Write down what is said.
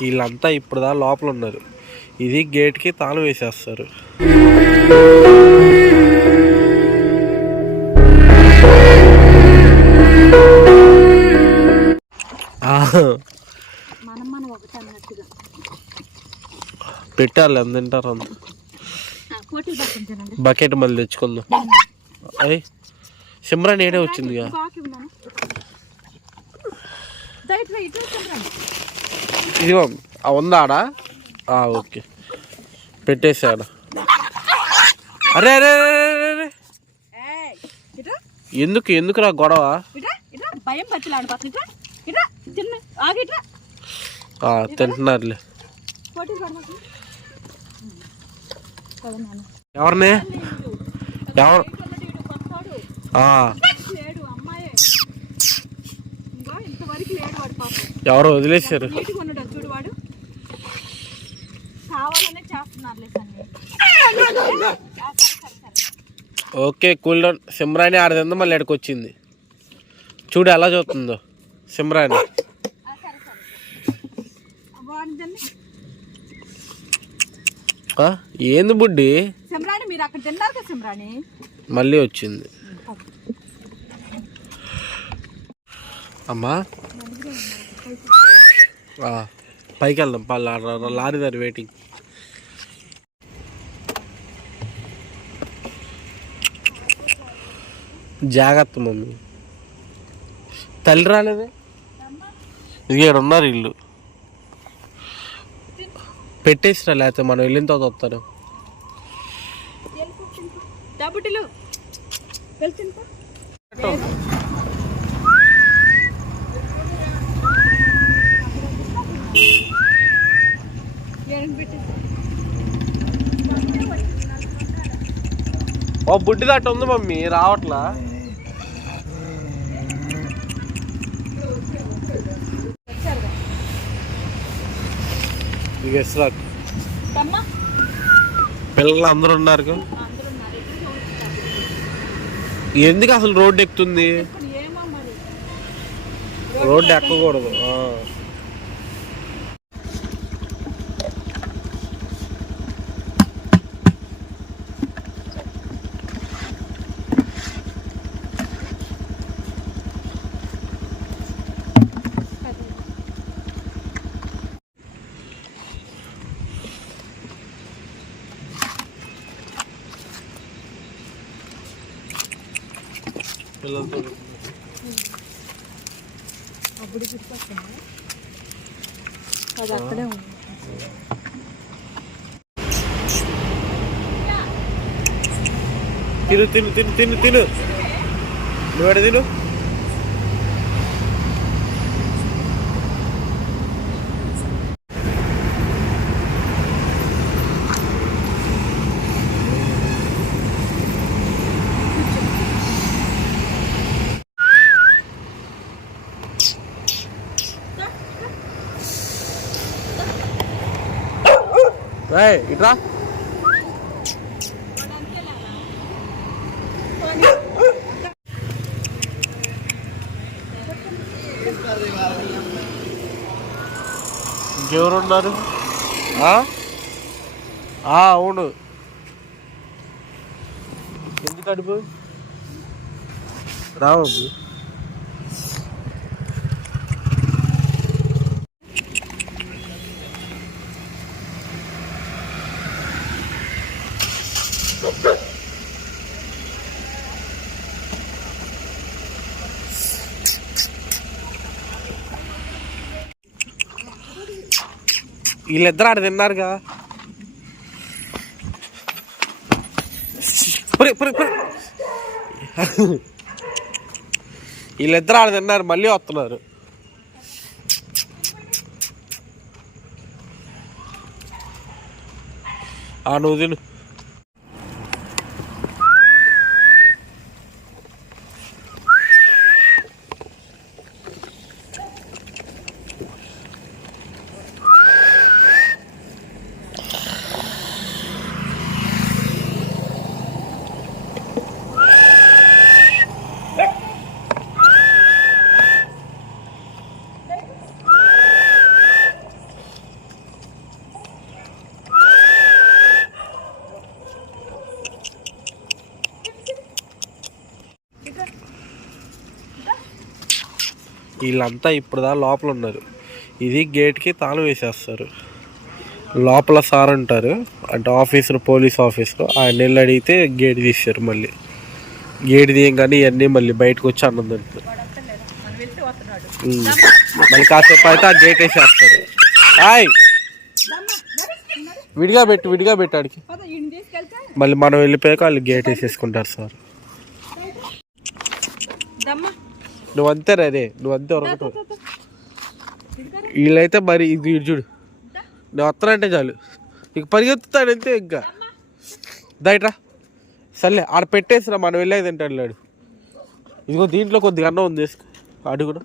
వీళ్ళంతా ఇప్పుడు దా లోపల ఉన్నారు. ఇది గేట్కి తాళం వేసేస్తారు. పెట్టాలి ఎంత తింటారు అంత. బకెట్ మళ్ళీ తెచ్చుకుందాం. అయ్యి సిమ్రాన్ ఏడే వచ్చిందిగా? ఇదిగో ఉందా ఆడ ఆ, ఓకే పెట్టేసాడ అరే అరే అరే. ఇట్రా ఎందుకు ఎందుకురా గొడవ ఇట్రా ఇట్రా భయం సరే సరే ఓకే కూల్ డౌన్. సిమ్రాని ఆడ తిందా మళ్ళీ ఎక్కడికి వచ్చింది. చూడు ఎలా చూస్తుందో. సిమ్రాని ఏంది బుడ్డి? మళ్ళీ వచ్చింది. అమ్మా. పైకి వెళ్దాం లారీ దారి వెయిటింగ్ జాగ్రత్త మమ్మీ. తల్లి రాలేదే? ఇది ఇక్కడ ఉన్నారు ఇల్లు. పెట్టేసిరా లేకపోతే మనం వెళ్ళిన తర్వాత వస్తారు ఓ బుడ్డి దాట ఉంది మమ్మీ రావట్లా? పిల్లలు అందరూ ఉన్నారు. ఎందుకు అసలు రోడ్డు ఎక్కుతుంది? రోడ్డు ఎక్కకూడదు. పిల్లలతో. అప్పుడు గుర్తొస్తుందా అది అక్కడే ఉంది. తిను తిను తిను తిను తిను. నువ్వు తిను? ఏయ్, ఇట్రా. ఇంకెవరు ఉన్నారు ఆ? ఆ, అవును. ఎందుకు అడుపు రావద్దు. వీళ్ళిద్దరు ఆడ తిన్నారుగా. వీళ్ళిద్దరు ఆడ తిన్నారు మళ్ళీ వస్తున్నారు. ఆ నువ్వు తిను. వీళ్ళంతా ఇప్పుడు దా లోపల ఉన్నారు. ఇది గేట్కి తాళం వేసేస్తారు. లోపల సార్ ఉంటారు. అంటే ఆఫీసర్ పోలీస్ ఆఫీసర్ ఆయన వెళ్ళి అడిగితే గేట్ తీశారు మళ్ళీ. గేట్ తీయంగానే ఇవన్నీ మళ్ళీ బయటకు వచ్చి అన్నం తింటారు. వాడంతా లేదు మనం వెళ్తే వస్తున్నాడు ఉమ్. మళ్ళీ కాసేపు అయితే ఆ గేట్ వేసేస్తారు. హాయ్ విడిగా పెట్టు విడిగా పెట్టాడికి మళ్ళీ మనం వెళ్ళిపోయాక వాళ్ళు గేట్ వేసేసుకుంటారు సార్. నువ్వు అంతే రే నువ్వు అంతే ఉరకటం వీళ్ళైతే మరి ఇది చూడు. నువ్వు వస్తానంటే చాలు. ఇక పరిగెత్తుతాడు అంతే ఇంకా. దయట్రా సర్లే ఆడ పెట్టేసిరా మనం వెళ్ళేది తింటాడు లేడు. ఇదిగో దీంట్లో కొద్దిగా అన్నం ఉంది వేసుకో. అడుగుడు